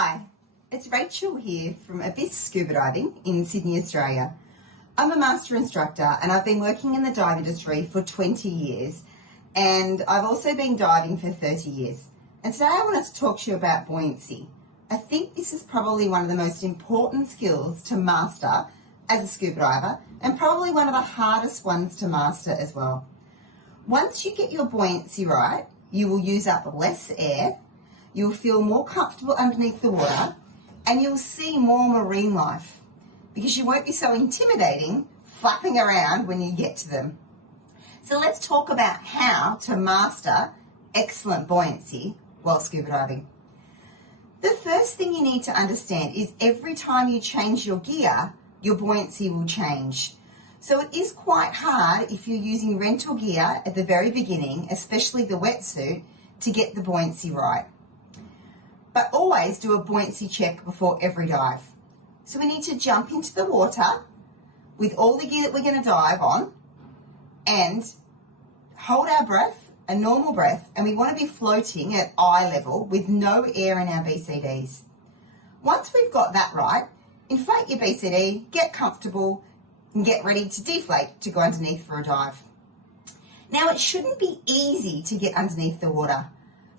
Hi, it's Rachel here from Abyss Scuba Diving in Sydney, Australia. I'm a master instructor and I've been working in the dive industry for 20 years and I've also been diving for 30 years. And today I wanted to talk to you about buoyancy. I think this is probably one of the most important skills to master as a scuba diver and probably one of the hardest ones to master as well. Once you get your buoyancy right, you will use up less air, you'll feel more comfortable underneath the water, and you'll see more marine life because you won't be so intimidating flapping around when you get to them. So let's talk about how to master excellent buoyancy while scuba diving. The first thing you need to understand is every time you change your gear, your buoyancy will change. So it is quite hard if you're using rental gear at the very beginning, especially the wetsuit, to get the buoyancy right. But always do a buoyancy check before every dive. So we need to jump into the water with all the gear that we're going to dive on and hold our breath, a normal breath, and we want to be floating at eye level with no air in our BCDs. Once we've got that right, inflate your BCD, get comfortable, and get ready to deflate to go underneath for a dive. Now it shouldn't be easy to get underneath the water.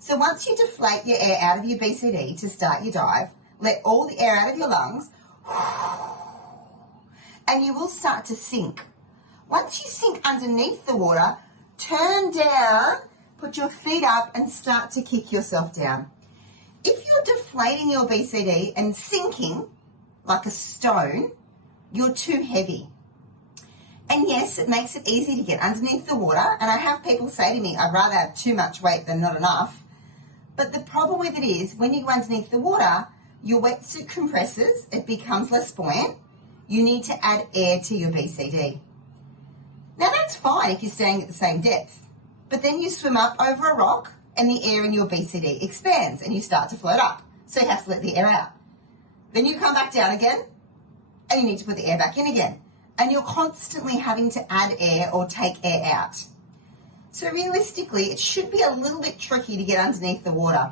So once you deflate your air out of your BCD to start your dive, let all the air out of your lungs, and you will start to sink. Once you sink underneath the water, turn down, put your feet up and start to kick yourself down. If you're deflating your BCD and sinking like a stone, you're too heavy. And yes, it makes it easy to get underneath the water, and I have people say to me, I'd rather have too much weight than not enough. But the problem with it is, when you go underneath the water, your wetsuit compresses, it becomes less buoyant, you need to add air to your BCD. Now that's fine if you're staying at the same depth, but then you swim up over a rock and the air in your BCD expands and you start to float up, so you have to let the air out. Then you come back down again and you need to put the air back in again. And you're constantly having to add air or take air out. So realistically, it should be a little bit tricky to get underneath the water.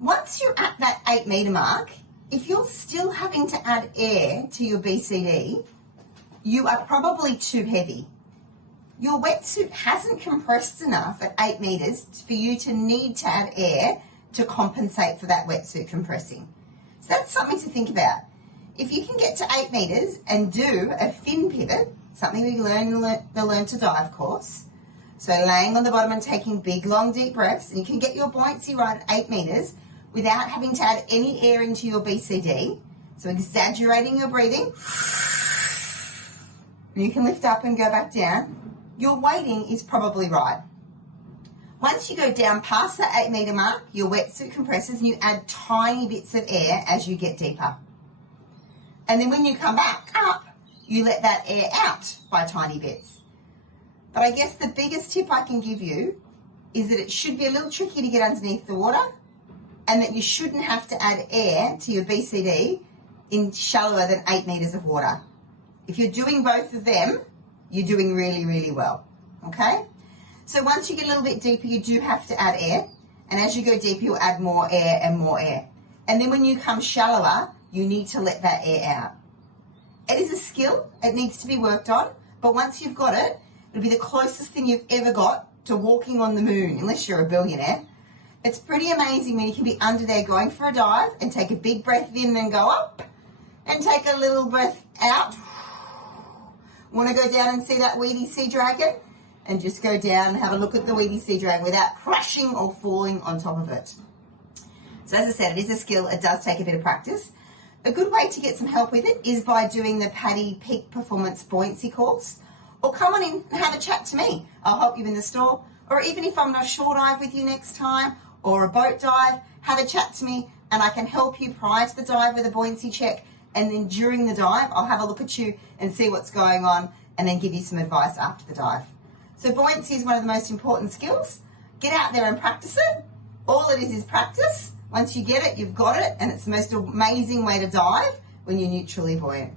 Once you're at that 8 metre mark, if you're still having to add air to your BCD, you are probably too heavy. Your wetsuit hasn't compressed enough at 8 metres for you to need to add air to compensate for that wetsuit compressing. So that's something to think about. If you can get to 8 metres and do a fin pivot, something we learn in the Learn to Dive course, so laying on the bottom and taking big, long, deep breaths, and you can get your buoyancy right at 8 metres without having to add any air into your BCD, so exaggerating your breathing, and you can lift up and go back down, your weighting is probably right. Once you go down past that 8 metre mark, your wetsuit compresses and you add tiny bits of air as you get deeper. And then when you come back up, you let that air out by tiny bits. But I guess the biggest tip I can give you is that it should be a little tricky to get underneath the water and that you shouldn't have to add air to your BCD in shallower than 8 metres of water. If you're doing both of them, you're doing really, really well, okay? So once you get a little bit deeper, you do have to add air. And as you go deeper, you'll add more air and more air. And then when you come shallower, you need to let that air out. It is a skill, it needs to be worked on, but once you've got it, it'll be the closest thing you've ever got to walking on the moon, unless you're a billionaire. It's pretty amazing when you can be under there going for a dive and take a big breath in and go up, and take a little breath out. Want to go down and see that weedy sea dragon? And just go down and have a look at the weedy sea dragon without crashing or falling on top of it. So as I said, it is a skill, it does take a bit of practice. A good way to get some help with it is by doing the PADI Peak Performance Buoyancy course, or come on in and have a chat to me. I'll help you in the store, or even if I'm on a shore dive with you next time, or a boat dive, have a chat to me and I can help you prior to the dive with a buoyancy check, and then during the dive, I'll have a look at you and see what's going on and then give you some advice after the dive. So buoyancy is one of the most important skills. Get out there and practice it. All it is practice. Once you get it, you've got it, and it's the most amazing way to dive when you're neutrally buoyant.